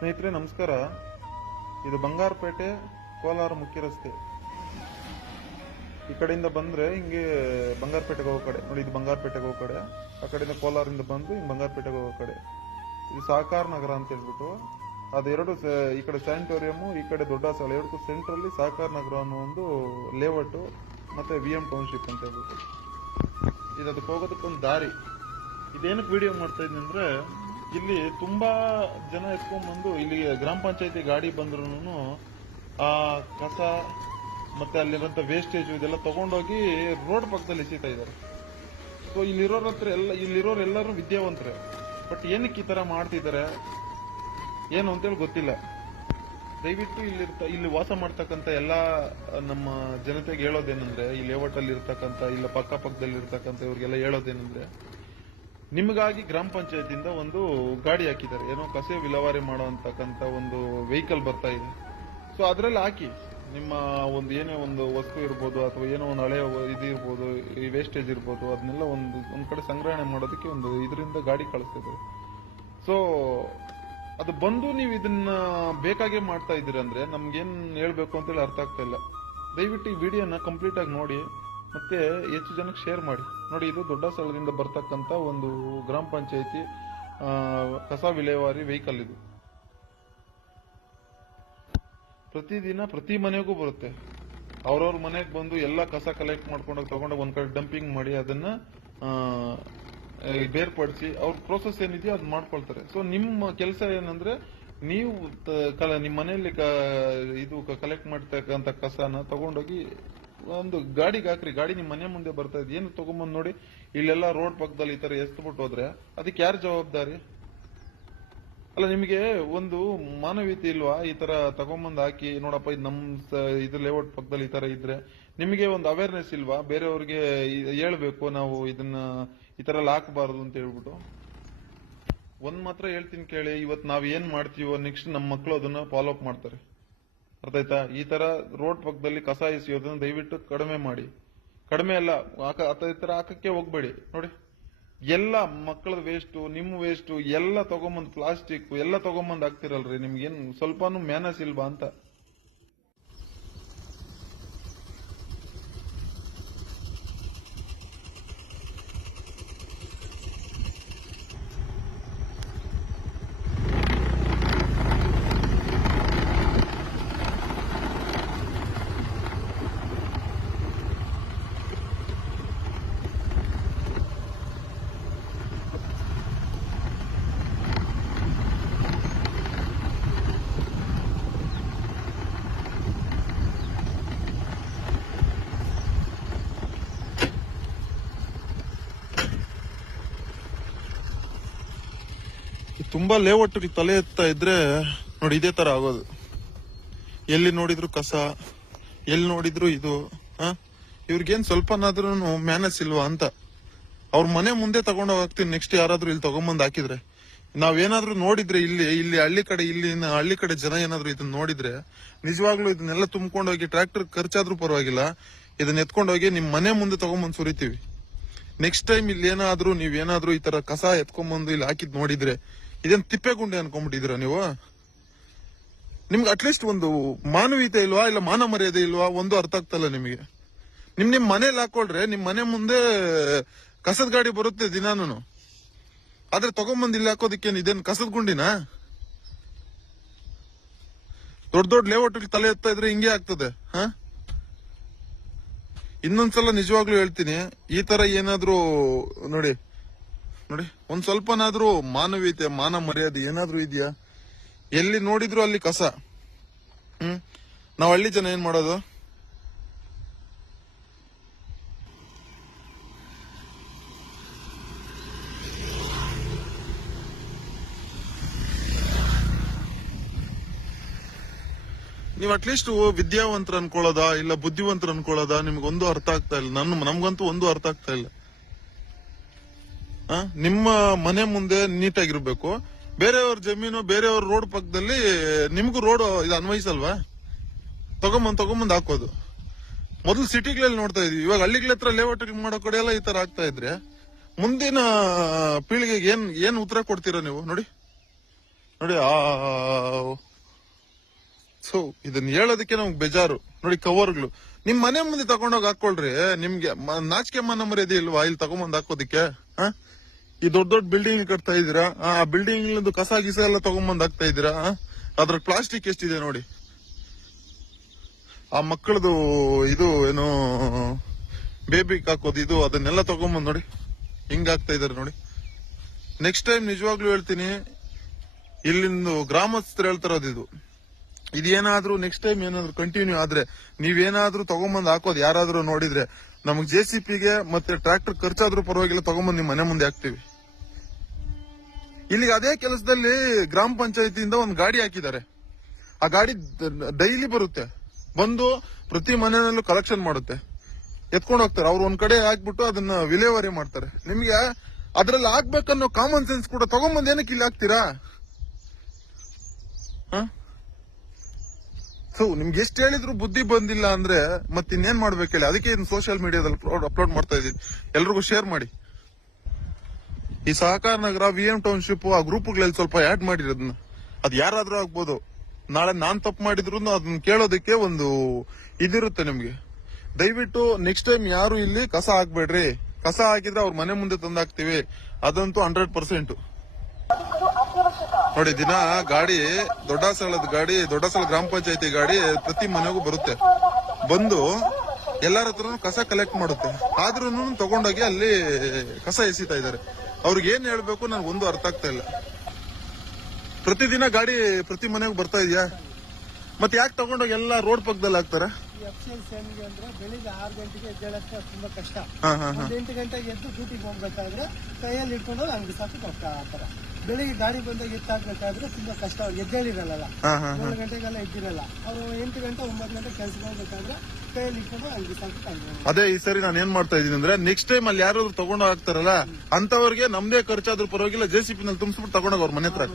ಸ್ನೇಹಿತರೆ, ನಮಸ್ಕಾರ. ಇದು ಬಂಗಾರಪೇಟೆ, ಕೋಲಾರ ಮುಖ್ಯ ರಸ್ತೆ. ಈ ಕಡೆಯಿಂದ ಬಂದ್ರೆ ಹಿಂಗೆ ಬಂಗಾರಪೇಟೆಗೆ ಹೋಗೋ ಕಡೆ. ನೋಡಿ, ಇದು ಬಂಗಾರಪೇಟೆಗೆ ಹೋಗೋ ಕಡೆ. ಆ ಕಡೆಯಿಂದ ಕೋಲಾರಿಂದ ಬಂದು ಹಿಂಗೆ ಬಂಗಾರಪೇಟೆಗೆ ಹೋಗೋ ಕಡೆ. ಇದು ಸಹಕಾರ ನಗರ ಅಂತ ಹೇಳ್ಬಿಟ್ಟು, ಅದೆರಡು ಈ ಕಡೆ ಸ್ಯಾನಿಟೋರಿಯಂ ಈ ಕಡೆ ದೊಡ್ಡ ಸಾಲ. ಎರಡಕ್ಕೂ ಸೆಂಟ್ರಲ್ಲಿ ಸಹಕಾರ ನಗರ ಅನ್ನೋ ಒಂದು ಲೇಔಟ್ ಮತ್ತೆ ವಿ ಎಂ ಟೌನ್ಶಿಪ್ ಅಂತ ಹೇಳ್ಬಿಟ್ಟು. ಇದು ಅದಕ್ಕೆ ಹೋಗೋದಕ್ಕೊಂದು ದಾರಿ. ಇದೇನಕ್ಕೆ ವಿಡಿಯೋ ಮಾಡ್ತಾ ಇದ್ದೀನಿ ಅಂದ್ರೆ ಇಲ್ಲಿ ತುಂಬಾ ಜನ ಎತ್ಕೊಂಡ್ಬಂದು ಇಲ್ಲಿ ಗ್ರಾಮ ಪಂಚಾಯತಿ ಗಾಡಿ ಬಂದ್ರು ಆ ಕಸ ಮತ್ತೆ ಅಲ್ಲಿರೋಂಥ ವೇಸ್ಟೇಜ್ ಇದೆಲ್ಲ ತಗೊಂಡೋಗಿ ರೋಡ್ ಪಕ್ಕದಲ್ಲಿ ಎಸಿತಾ ಇದ್ದಾರೆ. ಸೊ ಇಲ್ಲಿರೋರ ಹತ್ರ ಎಲ್ಲ, ಇಲ್ಲಿರೋರು ಎಲ್ಲರೂ ವಿದ್ಯಾವಂತರೇ. ಬಟ್ ಏನಕ್ಕೆ ಈ ತರ ಮಾಡ್ತಿದ್ದಾರೆ? ಏನು ಅಂತೇಳಿ ಗೊತ್ತಿಲ್ಲ. ದಯವಿಟ್ಟು ಇಲ್ಲಿ ಇಲ್ಲಿ ವಾಸ ಮಾಡ್ತಕ್ಕಂಥ ಎಲ್ಲ, ನಮ್ಮ ಜನತೆಗೆ ಹೇಳೋದೇನಂದ್ರೆ, ಈ ಲೇಔಟ್ ಅಲ್ಲಿ ಇರ್ತಕ್ಕಂತ ಇಲ್ಲ ಪಕ್ಕ ಪಕ್ಕದಲ್ಲಿ ಇರ್ತಕ್ಕಂಥ ಇವ್ರಿಗೆಲ್ಲ ಹೇಳೋದೇನಂದ್ರೆ ನಿಮಗಾಗಿ ಗ್ರಾಮ ಪಂಚಾಯತಿಯಿಂದ ಒಂದು ಗಾಡಿ ಹಾಕಿದ್ದಾರೆ. ಏನೋ ಕಸೆ ವಿಲೇವಾರಿ ಮಾಡುವಂತಕ್ಕಂಥ ಒಂದು ವೆಹಿಕಲ್ ಬರ್ತಾ ಇದೆ. ಸೊ ಅದರಲ್ಲಿ ಹಾಕಿ ನಿಮ್ಮ ಒಂದು ಏನೇ ಒಂದು ವಸ್ತು ಇರ್ಬೋದು ಅಥವಾ ಏನೋ ಒಂದು ಹಳೆಯ ಇದು ಇರ್ಬೋದು, ಈ ವೇಸ್ಟೇಜ್ ಇರ್ಬೋದು, ಅದನ್ನೆಲ್ಲ ಒಂದು ಒಂದು ಕಡೆ ಸಂಗ್ರಹಣೆ ಮಾಡೋದಕ್ಕೆ ಒಂದು ಇದರಿಂದ ಗಾಡಿ ಕಳಿಸ್ತಿದ್ರು. ಸೊ ಅದು ಬಂದು ನೀವು ಇದನ್ನ ಬೇಕಾಗೆ ಮಾಡ್ತಾ ಇದ್ದೀರಂದ್ರೆ ಏನ್ ಹೇಳ್ಬೇಕು ಅಂತೇಳಿ ಅರ್ಥ ಆಗ್ತಾ ಇಲ್ಲ. ದಯವಿಟ್ಟು ಈ ವಿಡಿಯೋನ ಕಂಪ್ಲೀಟ್ ಆಗಿ ನೋಡಿ. ಮತ್ತೆ ಹೆಚ್ಚು ಜನಕ್ಕೆ ಶೇರ್ ಮಾಡಿ. ನೋಡಿ, ಇದು ದೊಡ್ಡ ಸ್ಥಳದಿಂದ ಬರ್ತಕ್ಕಂತ ಒಂದು ಗ್ರಾಮ ಪಂಚಾಯತಿ ಕಸ ವಿಲೇವಾರಿ ವೆಹಿಕಲ್ ಇದು. ಪ್ರತಿದಿನ ಪ್ರತಿ ಮನೆಗೂ ಬರುತ್ತೆ. ಅವ್ರವ್ರ ಮನೆಗೆ ಬಂದು ಎಲ್ಲ ಕಸ ಕಲೆಕ್ಟ್ ಮಾಡ್ಕೊಂಡು ತಗೊಂಡೋಗಿ ಒಂದ್ ಕಡೆ ಡಂಪಿಂಗ್ ಮಾಡಿ ಅದನ್ನ ಬೇರ್ಪಡಿಸಿ ಅವ್ರ ಪ್ರೋಸೆಸ್ ಏನಿದೆಯೋ ಅದ್ ಮಾಡ್ಕೊಳ್ತಾರೆ. ಸೊ ನಿಮ್ಮ ಕೆಲಸ ಏನಂದ್ರೆ ನೀವು ನಿಮ್ಮ ಮನೆಯಲ್ಲಿ ಇದು ಕಲೆಕ್ಟ್ ಮಾಡ್ತಕ್ಕಂಥ ಕಸನ ತಗೊಂಡೋಗಿ ಒಂದು ಗಾಡಿಗೆ ಹಾಕ್ರಿ, ಗಾಡಿ ನಿಮ್ಮ ಮನೆ ಮುಂದೆ ಬರ್ತಾ ಇದೆ, ಏನು ತಗೊಂಬಂದ್ ನೋಡಿ. ಇಲ್ಲೆಲ್ಲ ರೋಡ್ ಪಕ್ಕದಲ್ಲಿ ಈ ತರ ಎಸ್ಬಿಟ್ಟು ಹೋದ್ರೆ, ಅದಕ್ಕೆ ಯಾರು ಜವಾಬ್ದಾರಿ? ಅಲ್ಲ, ನಿಮಗೆ ಒಂದು ಮಾನವೀಯತೆ ಇಲ್ವಾ? ಈ ತರ ತಗೊಂಬಂದ್ ಹಾಕಿ, ನೋಡಪ್ಪ, ಇದು ನಮ್ ಸ- ಇದು ಲೇಔಟ್ ಪಕ್ಕದಲ್ಲಿ ಈ ತರ ಇದ್ರೆ, ನಿಮಗೆ ಒಂದು ಅವೇರ್ನೆಸ್ ಇಲ್ವಾ? ಬೇರೆಯವ್ರಿಗೆ ಹೇಳ್ಬೇಕು, ನಾವು ಇದನ್ನ ಈ ತರ ಹಾಕಬಾರದು ಅಂತ ಹೇಳ್ಬಿಟ್ಟು. ಒಂದ್ ಮಾತ್ರ ಹೇಳ್ತೀನಿ ಕೇಳಿ ಇವತ್ತು ನಾವ್ ಏನ್ ಮಾಡ್ತೀವೋ ನೆಕ್ಸ್ಟ್ ನಮ್ಮ ಮಕ್ಕಳು ಅದನ್ನ ಫಾಲೋ ಅಪ್ ಮಾಡ್ತಾರೆ. ಅರ್ಥ ಆಯ್ತಾ ಈ ತರ ರೋಡ್ ಪಕ್ಕದಲ್ಲಿ ಕಸ ಎಸೆಯೋದನ್ನ ದಯವಿಟ್ಟು ಕಡಿಮೆ ಮಾಡಿ. ಕಡಿಮೆ ಅಲ್ಲ ಈ ತರ ಹಾಕಕ್ಕೆ ಹೋಗ್ಬೇಡಿ. ನೋಡಿ. ಎಲ್ಲ ಮಕ್ಕಳ ವೇಸ್ಟ್ ನಿಮ್ಮ ವೇಸ್ಟ್ ಎಲ್ಲ ತಗೊಂಬಂದ್ ಪ್ಲಾಸ್ಟಿಕ್ ಎಲ್ಲ ತಗೊಂಬಂದ್ ಹಾಕ್ತಿರಲ್ರಿ. ನಿಮ್ಗೇನು ಸ್ವಲ್ಪನೂ ಮ್ಯಾನಸ್ ಇಲ್ವಾ ಅಂತ. ತುಂಬಾ ಲೇಔಟ್ ತಲೆ ಎತ್ತಾ ಇದ್ರೆ ನೋಡಿ ಇದೇ ತರ ಆಗೋದು. ಎಲ್ಲಿ ನೋಡಿದ್ರು ಕಸ, ಎಲ್ಲಿ ನೋಡಿದ್ರು ಇದು ಇವ್ರಿಗೇನ್ ಸ್ವಲ್ಪನಾದ್ರೂ ಮ್ಯಾನೇಜ್ ಇಲ್ವಾ ಅಂತ. ಅವ್ರ ಮನೆ ಮುಂದೆ ತಗೊಂಡು ಹೋಗ್ತೀನಿ, ನೆಕ್ಸ್ಟ್ ಯಾರಾದ್ರೂ ಇಲ್ಲಿ ತಗೊಂಬಂದ್ ಹಾಕಿದ್ರೆ. ನಾವೇನಾದ್ರೂ ನೋಡಿದ್ರೆ ಇಲ್ಲಿ ಇಲ್ಲಿ ಹಳ್ಳಿ ಕಡೆ ಇಲ್ಲಿನ ಹಳ್ಳಿ ಕಡೆ ಜನ ಏನಾದ್ರೂ ಇದನ್ನ ನೋಡಿದ್ರೆ, ನಿಜವಾಗ್ಲೂ ಇದನ್ನೆಲ್ಲ ತುಂಬ್ಕೊಂಡೋಗಿ ಟ್ರಾಕ್ಟರ್ ಖರ್ಚಾದ್ರೂ ಪರವಾಗಿಲ್ಲ. ಇದನ್ನ ಎತ್ಕೊಂಡೋಗಿ ನಿಮ್ ಮನೆ ಮುಂದೆ ತಗೊಂಬಂದ್ ಸುರಿತೀವಿ. ನೆಕ್ಸ್ಟ್ ಟೈಮ್ ಇಲ್ಲಿ ಏನಾದ್ರೂ ನೀವ್ ಏನಾದ್ರೂ ಈ ತರ ಕಸ ಎತ್ಕೊಂಡ್ಬಂದು ಇಲ್ಲಿ ಹಾಕಿದ್ ನೋಡಿದ್ರೆ ಇದೇನ್ ತಿಪ್ಪೆಗುಂಡೆ ಅನ್ಕೊಂಡ್ಬಿಟ್ಟಿದ್ರ ನೀವು? ನಿಮ್ಗೆ ಅಟ್ಲೀಸ್ಟ್ ಒಂದು ಮಾನವೀಯತೆ ಇಲ್ವಾ ಇಲ್ಲ ಮಾನ ಮರ್ಯಾದೆ ಇಲ್ವಾ? ಒಂದು ಅರ್ಥ ಆಗ್ತಲ್ಲ ನಿಮಗೆ. ನಿಮ್ ನಿಮ್ ಮನೇಲಿ ಹಾಕೊಳ್ರೆ ನಿಮ್ ಮನೆ ಮುಂದೆ ಕಸದ ಗಾಡಿ ಬರುತ್ತೆ ದಿನಾನು ಆದ್ರೆ ತಗೊಂಬಂದ್ ಇಲ್ಲಿ ಹಾಕೋದಕ್ಕೇನು? ಇದೇನ್ ಕಸದ ಗುಂಡಿನಾ? ದೊಡ್ಡ ದೊಡ್ಡ ಲೇಔಟ್ ತಲೆ ಎತ್ತಾ ಇದ್ರೆ ಹಿಂಗೆ ಆಗ್ತದೆ, ಹ? ಇನ್ನೊಂದ್ಸಲ ನಿಜವಾಗ್ಲೂ ಹೇಳ್ತೀನಿ, ಈ ತರ ಏನಾದ್ರೂ ನೋಡಿ ನೋಡಿ, ಒಂದ್ ಸ್ವಲ್ಪನಾದ್ರೂ ಮಾನವೀಯತೆ, ಮಾನ ಮರ್ಯಾದೆ ಏನಾದ್ರೂ ಇದೆಯಾ? ಎಲ್ಲಿ ನೋಡಿದ್ರು ಅಲ್ಲಿ ಕಸ. ಹ್ಮ್? ನಾವ್ ಹಳ್ಳಿ ಜನ ಏನ್ ಮಾಡೋದು? ನೀವ್ ಅಟ್ಲೀಸ್ಟ್ ವಿದ್ಯಾವಂತರ ಅನ್ಕೊಳ್ಳೋದಾ, ಇಲ್ಲ ಬುದ್ಧಿವಂತರ ಅನ್ಕೊಳ್ಳೋದಾ? ನಿಮ್ಗೊಂದು ಅರ್ಥ ಆಗ್ತಾ ಇಲ್ಲ. ನನ್, ನಮ್ಗಂತೂ ಒಂದು ಅರ್ಥ ಆಗ್ತಾ ಇಲ್ಲ? ನಿಮ್ಮ ಮನೆ ಮುಂದೆ ನೀಟಾಗಿರ್ಬೇಕು. ಬೇರೆಯವ್ರ ಜಮೀನು, ಬೇರೆಯವ್ರ ರೋಡ್ ಪಕ್ಕದಲ್ಲಿ ನಿಮ್ಗೂ ರೋಡ್ ಇದು ಅನ್ವಯಿಸಲ್ವಾ? ತಗೊಂಬಂದ್ ತಗೊಂಬಂದ್ ಹಾಕೋದು. ಮೊದಲು ಸಿಟಿಗಳಲ್ಲಿ ನೋಡ್ತಾ ಇದೀವಿ. ಇವಾಗ ಹಳ್ಳಿಗಳ ಹತ್ರ ಲೇಔಟ್ ಮಾಡೋ ಕಡೆ ಎಲ್ಲ ಈ ತರ ಆಗ್ತಾ ಇದ್ರೆ, ಮುಂದಿನ ಪೀಳಿಗೆಗೆ ಏನ್ ಏನ್ ಉತ್ತರ ಕೊಡ್ತೀರಾ ನೀವು? ನೋಡಿ. ನೋಡಿ, ಆ ಸೊ ಇದನ್ನ ಹೇಳೋದಕ್ಕೆ ನಮ್ಗೆ ಬೇಜಾರು. ನೋಡಿ, ಕವರ್ಗಳು. ನಿಮ್ ಮನೆ ಮುಂದೆ ತಗೊಂಡೋಗಿ ಹಾಕೊಳ್ರಿ. ನಿಮ್ಗೆ ನಾಚಿಕೆ ಮನ ಮರ್ಯಾದೆ ಇಲ್ವಾ? ಇಲ್ಲಿ ತಗೊಂಬಂದ್ ಹಾಕೋದಿಕ್ಕೆ, ಆ? ಈ ದೊಡ್ಡ ದೊಡ್ಡ ಬಿಲ್ಡಿಂಗ್ ಕಟ್ತಾ ಇದೀರಾ ಆ ಬಿಲ್ಡಿಂಗ್ ಕಸ ಗಿಸ ಎಲ್ಲ ತಗೊಂಬಂದ್ ಹಾಕ್ತಾ ಇದೀರಾ? ಅದ್ರ ಪ್ಲಾಸ್ಟಿಕ್ ಎಷ್ಟಿದೆ ನೋಡಿ. ಆ ಮಕ್ಕಳದು ಇದು ಏನು ಬೇಬಿ ಹಾಕೋದು ಇದು, ಅದನ್ನೆಲ್ಲ ತಗೊಂಬಂದ್ ನೋಡಿ. ಹಿಂಗ ಹಾಕ್ತಾ ಇದಾರೆ ನೋಡಿ. ನೆಕ್ಸ್ಟ್ ಟೈಮ್ ನಿಜವಾಗ್ಲೂ ಹೇಳ್ತೀನಿ, ಇಲ್ಲಿಂದು ಗ್ರಾಮಸ್ಥರು ಹೇಳ್ತಾರದು ಇದು. ಇದೇನಾದ್ರೂ ನೆಕ್ಸ್ಟ್ ಟೈಮ್ ಏನಾದ್ರು ಕಂಟಿನ್ಯೂ ಆದ್ರೆ, ನೀವೇನಾದ್ರೂ ತಗೊಂಬಂದ್ ಹಾಕೋದು ಯಾರಾದ್ರೂ ನೋಡಿದ್ರೆ, ನಮಗ್ ಜೆ ಸಿ ಪಿಗೆ ಮತ್ತೆ ಟ್ರಾಕ್ಟರ್ ಖರ್ಚಾದ್ರೂ ಪರವಾಗಿಲ್ಲ, ತಗೊಂಬಂದ್ ನಿಮ್ ಮನೆ ಮುಂದೆ ಹಾಕ್ತಿವಿ. ಇಲ್ಲಿಗೆ ಅದೇ ಕೆಲಸದಲ್ಲಿ ಗ್ರಾಮ ಪಂಚಾಯತಿಯಿಂದ ಒಂದು ಗಾಡಿ ಹಾಕಿದ್ದಾರೆ. ಆ ಗಾಡಿ ಡೈಲಿ ಬರುತ್ತೆ. ಬಂದು ಪ್ರತಿ ಮನೆಯಲ್ಲೂ ಕಲೆಕ್ಷನ್ ಮಾಡುತ್ತೆ. ಎತ್ಕೊಂಡು ಹೋಗ್ತಾರೆ. ಅವ್ರು ಒಂದ್ ಕಡೆ ಹಾಕ್ಬಿಟ್ಟು ಅದನ್ನ ವಿಲೇವಾರಿ ಮಾಡ್ತಾರೆ. ನಿಮ್ಗೆ ಅದ್ರಲ್ಲಿ ಹಾಕ್ಬೇಕನ್ನೋ ಕಾಮನ್ ಸೆನ್ಸ್ ಕೂಡ ತಗೊಂಬಂದ್ ಏನಕ್ಕೆ ಇಲ್ಲಿ ಹಾಕ್ತೀರಾ? ಸೊ ನಿಮ್ಗೆ ಎಷ್ಟು ಹೇಳಿದ್ರು ಬುದ್ಧಿ ಬಂದಿಲ್ಲ ಅಂದ್ರೆ ಮತ್ತೆ ಇನ್ನೇನ್ ಮಾಡ್ಬೇಕು ಹೇಳಿ. ಅದಕ್ಕೆ ಸೋಷಿಯಲ್ ಮೀಡಿಯಾದಲ್ಲಿ ಅಪ್ಲೋಡ್ ಮಾಡ್ತಾ ಇದೀನಿ. ಎಲ್ರಿಗೂ ಶೇರ್ ಮಾಡಿ. ಈ ಸಹಕಾರ ನಗರ ವಿ ಎಂ ಟೌನ್ಶಿಪ್ ಆ ಗ್ರೂಪ್ಗಳಲ್ಲಿ ಸ್ವಲ್ಪ ಆಡ್ ಮಾಡಿರೋದನ್ನ ಅದ್ ಯಾರಾದ್ರೂ ಆಗ್ಬೋದು. ನಾಳೆ ನಾನ್ ತಪ್ಪು ಮಾಡಿದ್ರು ಅದನ್ನ ಕೇಳೋದಕ್ಕೆ ಒಂದು ಇದಿರುತ್ತೆ ನಿಮ್ಗೆ. ದಯವಿಟ್ಟು ನೆಕ್ಸ್ಟ್ ಟೈಮ್ ಯಾರು ಇಲ್ಲಿ ಕಸ ಹಾಕ್ಬೇಡ್ರಿ. ಕಸ ಹಾಕಿದ್ರೆ ಅವ್ರ ಮನೆ ಮುಂದೆ ತಂದು ಹಾಕ್ತಿವಿ ಅದಂತೂ ಹಂಡ್ರೆಡ್ ಪರ್ಸೆಂಟ್ ನೋಡಿ, ದಿನ ಗಾಡಿ ದೊಡ್ಡಸಳದ ಗಾಡಿ ದೊಡ್ಡಸಲ ಗ್ರಾಮ ಪಂಚಾಯತಿ ಗಾಡಿ ಪ್ರತಿ ಮನೆಗೂ ಬರುತ್ತೆ. ಬಂದು ಎಲ್ಲರ ಹತ್ರ ಕಸ ಕಲೆಕ್ಟ್ ಮಾಡುತ್ತೆ. ಆದ್ರೂ ತಗೊಂಡೋಗಿ ಅಲ್ಲಿ ಕಸ ಎಸಿತಾ ಇದ್ದಾರೆ. ಅವ್ರಿಗೆ ಏನ್ ಹೇಳ್ಬೇಕು ನನ್ಗೆ ಒಂದು ಅರ್ಥ ಆಗ್ತಾ ಇಲ್ಲ. ಪ್ರತಿದಿನ ಗಾಡಿ ಪ್ರತಿ ಮನೆಗೆ ಬರ್ತಾ ಇದೆಯಾ? ಮತ್ತೆ ಯಾಕೆ ತಗೊಂಡೋಗಿ ಎಲ್ಲ ರೋಡ್ ಪಕ್ಕದಲ್ಲಿ ಹಾಕ್ತಾರೆ? ಎಫ್ ಸಿ ಎಲ್ ಸೇಮ್ಗೆ ಅಂದ್ರೆ ಬೆಳಿಗ್ಗೆ ಆರು ಗಂಟೆಗೆ ಎದ್ದೇಳಕ್ಕೆ ತುಂಬಾ ಕಷ್ಟ. ಒಂದ್ ಎಂಟು ಗಂಟೆಗೆ ಎದ್ದು ಡ್ಯೂಟಿಗೆ ಹೋಗ್ಬೇಕಾದ್ರೆ ಕೈಯಲ್ಲಿ ಇಟ್ಕೊಂಡು ಹಂಗೆ ಸಾಕು ಕಷ್ಟ ಆತರ ಬೆಳಿಗ್ಗೆ ಗಾಡಿ ಬಂದಾಗ ಎತ್ತಾಕ್ಬೇಕಾದ್ರೆ ತುಂಬಾ ಕಷ್ಟ. ಅವ್ರಿಗೆ ಎದ್ದೇಳಿರಲ್ಲ ಏಳು ಗಂಟೆಗೆಲ್ಲ ಎದ್ದಿರಲ್ಲ. ಅವರು ಎಂಟು ಗಂಟೆ ಒಂಬತ್ತು ಗಂಟೆ ಕೆಲ್ಸಕ್ಕೆ ಹೋಗ್ಬೇಕಾದ್ರೆ ಅದೇ ಈ ಸರಿ ನಾನು ಏನ್ ಮಾಡ್ತಾ ಇದೀನಿ ಅಂದ್ರೆ ನೆಕ್ಸ್ಟ್ ಟೈಮ್ ಅಲ್ಲಿ ಯಾರಾದ್ರೂ ತಗೊಂಡು ಹಾಕ್ತಾರಲ್ಲ ಅಂತವ್ರಿಗೆ ನಮ್ದೇ ಖರ್ಚಾದ್ರೂ ಪರವಾಗಿಲ್ಲ ಜೆಸಿಪಿ ನಲ್ಲಿ ತುಂಬಿಸ್ಬಿಟ್ಟು ತಗೊಂಡೋಗ ಅವ್ರ ಮನೆ ಹತ್ರ